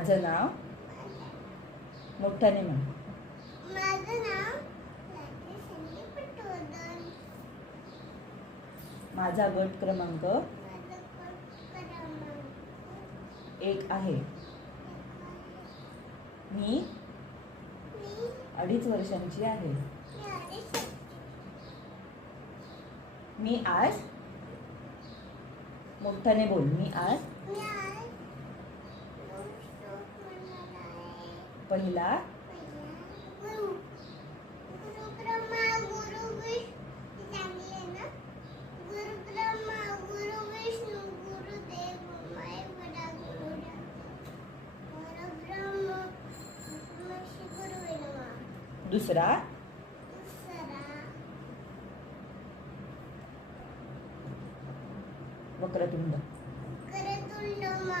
माझं नाव मोठ्याने म्हण माझं गट क्रमांक एक आहे. मी अडीच वर्षांची आहे. मी आज मोठ्याने बोल. मी आज नमः दुसरा. दुसरा. वक्रतुंड. करतुंड मा